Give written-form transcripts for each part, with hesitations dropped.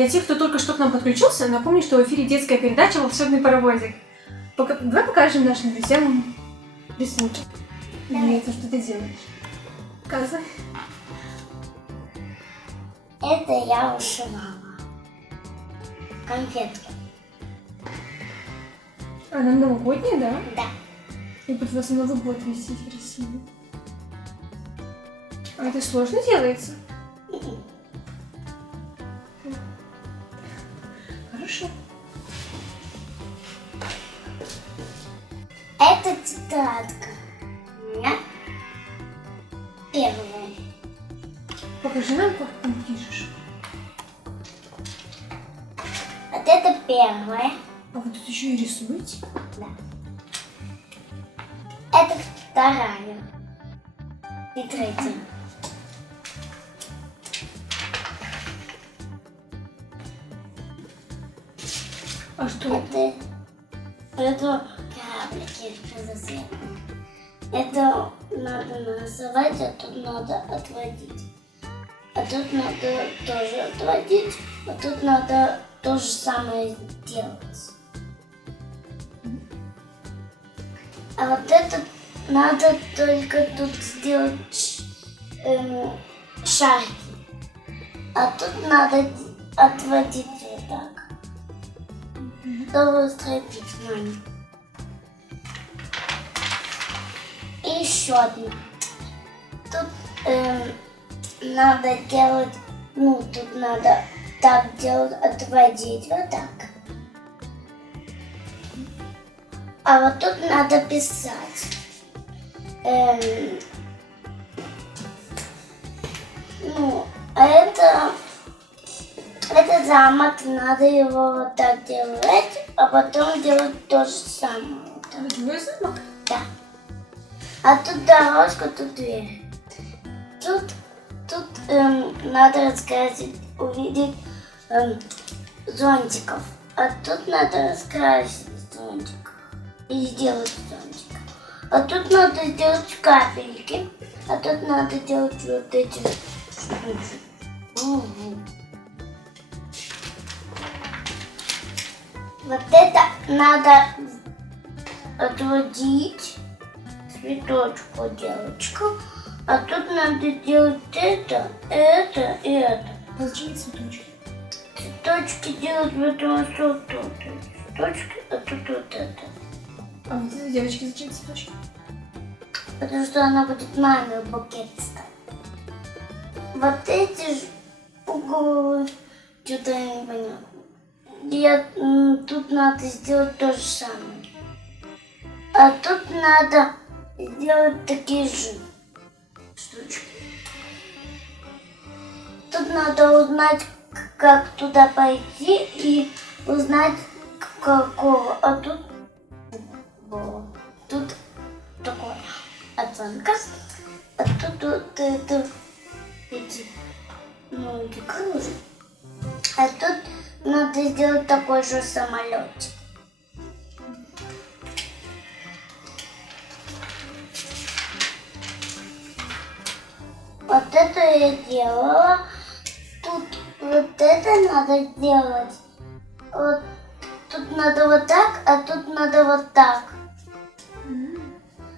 Для тех, кто только что к нам подключился, напомню, что в эфире детская передача «Волшебный паровозик». Давай покажем нашим друзьям рисунок. Это что ты делаешь? Показывай. Это я вышивала конфетку. Она новогодняя, да? Да. И будет у вас Новый год висеть красиво. А это сложно делается? Хорошо. Это тетрадка. У меня первая. Покажи нам, как ты пишешь. Вот это первая. А вы тут еще и рисуете? Да. Это вторая. И третья. А что это? Это кораблики разноцветные. Это надо нарисовать, а тут надо отводить. А тут надо тоже отводить, а тут надо то же самое делать. А вот это надо только тут сделать шарики. А тут надо отводить вот так. Чтобы устроить маме. И еще одну. Тут надо делать, тут надо так делать, отводить вот так. А вот тут надо писать. А это замок, надо его вот так делать, а потом делать то же самое. Это твой замок? Да. А тут дорожка, тут дверь. Тут надо раскрасить, увидеть зонтиков. А тут надо раскрасить зонтик и сделать зонтик. А тут надо сделать капельки. А тут надо делать вот эти штуки. Вот это надо отводить цветочку девочку. А тут надо делать это и это. А зачем цветочки? Цветочки делать, потому что тут цветочки, а тут вот это. А вот этой девочке зачем цветочки? Потому что она будет маме в букет ставить. Вот эти углы, что-то я не поняла. Тут надо сделать то же самое. А тут надо сделать такие же штучки. Тут надо узнать, как туда пойти и узнать, какого. А тут такое оценка. А тут вот это эти ноги кружат. А тут надо сделать такой же самолетик. Вот это я делала. Тут вот это надо делать. Вот тут надо вот так, а тут надо вот так.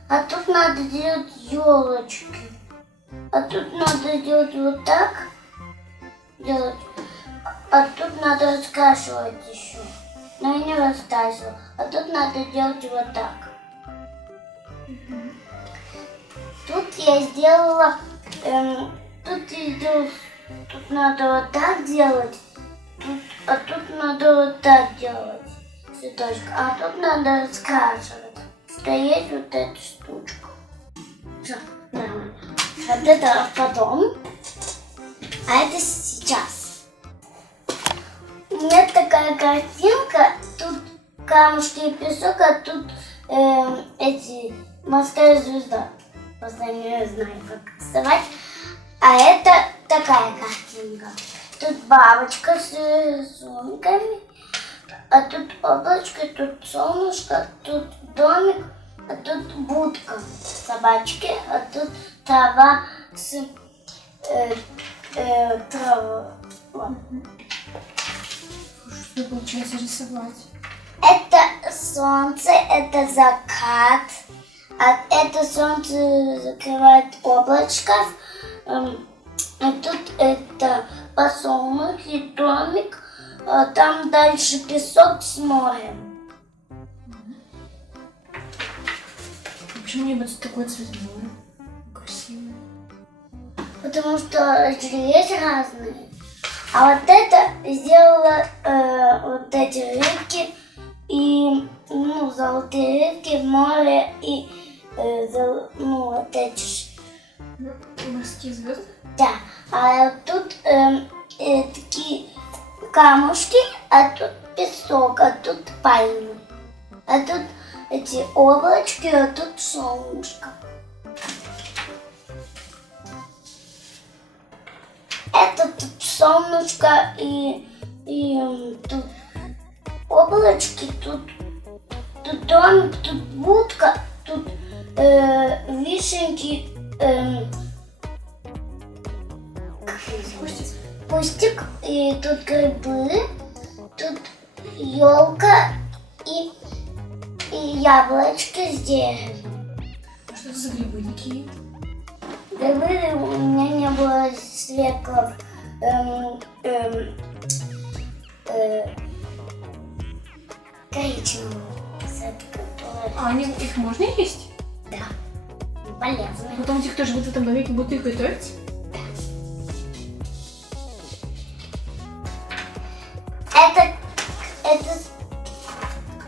А тут надо делать елочки. А тут надо делать вот так. А тут надо раскрашивать еще. Но я не раскрасила. А тут надо делать вот так. Тут я сделала. Тут надо вот так делать. А тут надо вот так делать. Цветочек. А тут надо раскрашивать. Что есть вот эту штучку. Все, нормально. Вот это потом. А это сейчас. У меня такая картинка. Тут камушки и песок, а тут эти морская звезда. Просто я не знаю, как рисовать. А это такая картинка. Тут бабочка с рисунками. А тут облачко, тут солнышко, тут домик, а тут будка собачки, а тут трава с травой. Вот. Что получается рисовать? Это солнце, это закат. А это солнце закрывает облачко. А тут это подсолнухи, домик. А там дальше песок с морем. Почему небо такое цветное? Красивое. Потому что есть разные. А вот это сделала вот эти рыбки и золотые рыбки в море и вот эти ж. Морские звезды? Да. А тут такие камушки, а тут песок, а тут пальмы. А тут эти облачки, а тут солнышко. Это тут солнышко и тут облачки, тут домик, тут будка, тут вишенки, кустик, и тут грибы, тут елка и яблочки с деревом. А что это за грибы такие? Грибы у меня не было светлых коричневого цвета, который... А их можно есть? Да, полезно. Потом те, кто живет в этом домике, будут их готовить? Это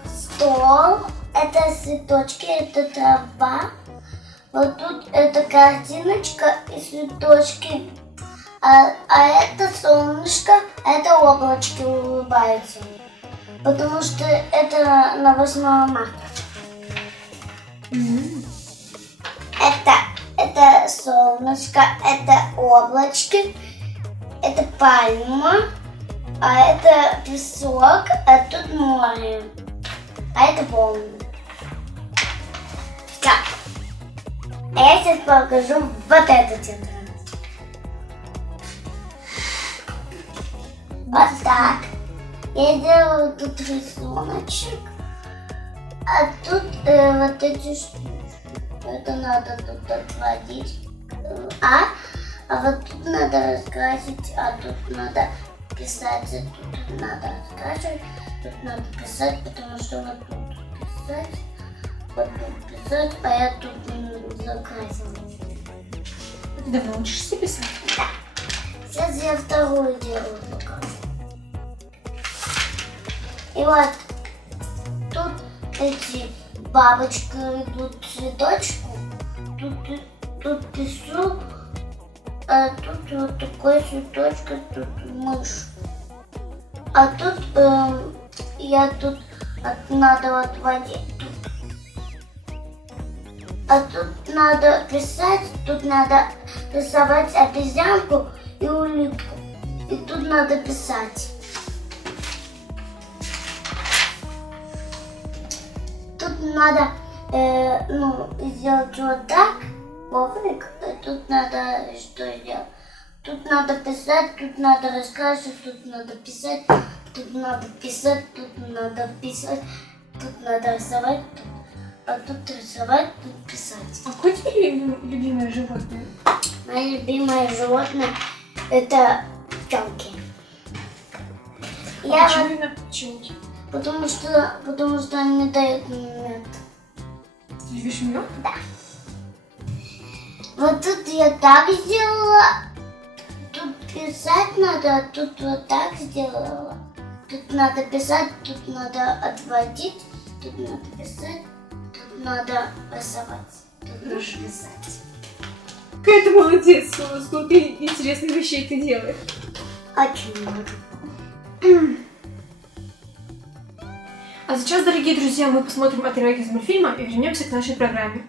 стол, это цветочки, это трава. Вот тут это картиночка и цветочки. А это солнышко, это облачки улыбаются. Потому что это на 8 марта. Это солнышко, это облачки, это пальма, а это песок, а тут море, а это волны. Так, а я сейчас покажу вот эту тетрадь. Вот так. Я делаю тут рисуночек, а тут вот эти штуки. Это надо тут отводить. А вот тут надо раскрасить, а тут надо писать, а тут надо раскрашивать, тут надо писать, потому что вот тут писать, вот тут писать, а я тут закрасила. Ты давно учишься писать? Да. Сейчас я вторую делаю пока. И вот тут эти бабочки идут цветочку, тут песок, а тут вот такой цветочек, тут мышь. А тут надо отводить. А тут надо писать, тут надо рисовать обезьянку и улитку. И тут надо писать. Тут надо сделать вот так, коврик. Тут надо что сделать? Тут надо писать, тут надо раскрашивать, тут надо писать, тут надо писать, тут надо писать, тут надо рисовать, а тут рисовать, тут писать. А какое твое любимое животное? Мое любимое животное это пчелки. Почему именно пчелки? Потому что они дают мед. Ты любишь мед? Да. Вот тут я так сделала. Тут писать надо, а тут вот так сделала. Тут надо писать, тут надо отводить, тут надо писать, тут надо рисовать, тут надо писать. Какая ты молодец, сколько интересных вещей ты делаешь. Очень много. А сейчас, дорогие друзья, мы посмотрим отрывок из мультфильма и вернемся к нашей программе.